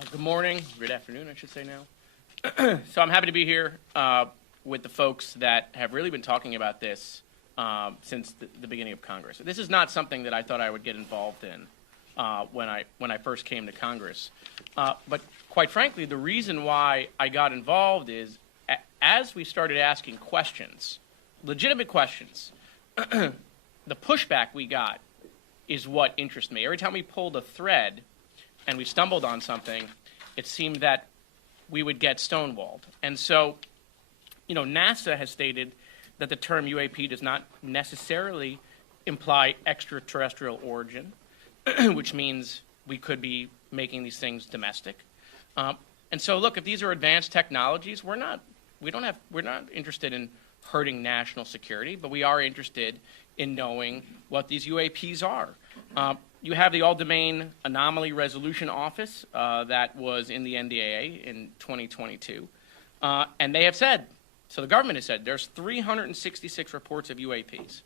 Good morning, good afternoon, I should say now. So I'm happy to be here with the folks that have really been talking about this since the beginning of Congress. This is not something that I thought I would get involved in when I first came to Congress. But quite frankly, the reason why I got involved is as we started asking questions, legitimate questions, the pushback we got is what interests me. Every time we pulled a thread and we stumbled on something, it seemed that we would get stonewalled. And so, NASA has stated that the term UAP does not necessarily imply extraterrestrial origin, which means we could be making these things domestic. And so, look, if these are advanced technologies, we're not interested in hurting national security, but we are interested in knowing what these UAPs are. You have the All-Domain Anomaly Resolution Office that was in the NDAA in 2022. And they have said, so the government has said, there's 366 reports of UAPs.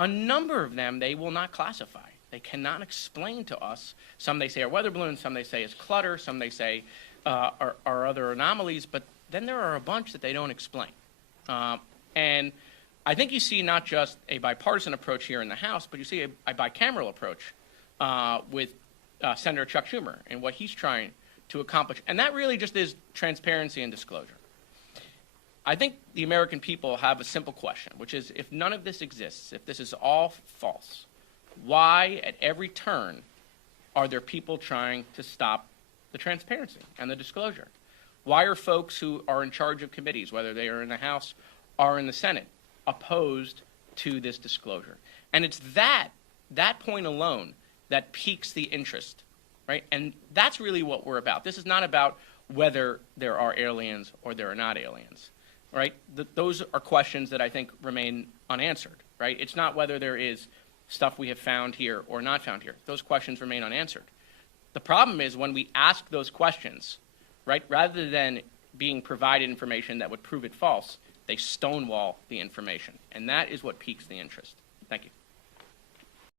A number of them they will not classify. They cannot explain to us. Some they say are weather balloons, some they say is clutter, some they say are other anomalies, but then there are a bunch that they don't explain. And I think you see not just a bipartisan approach here in the House, but you see a bicameral approach with Senator Chuck Schumer and what he's trying to accomplish. And that really just is transparency and disclosure. I think the American people have a simple question, which is if none of this exists, if this is all false, why at every turn are there people trying to stop the transparency and the disclosure? Why are folks who are in charge of committees, whether they are in the House or in the Senate, opposed to this disclosure? And it's that point alone that piques the interest, right? And that's really what we're about. This is not about whether there are aliens or there are not aliens, right? Those are questions that I think remain unanswered, right? It's not whether there is stuff we have found here or not found here. Those questions remain unanswered. The problem is when we ask those questions, right, rather than being provided information that would prove it false, they stonewall the information. And that is what piques the interest. Thank you.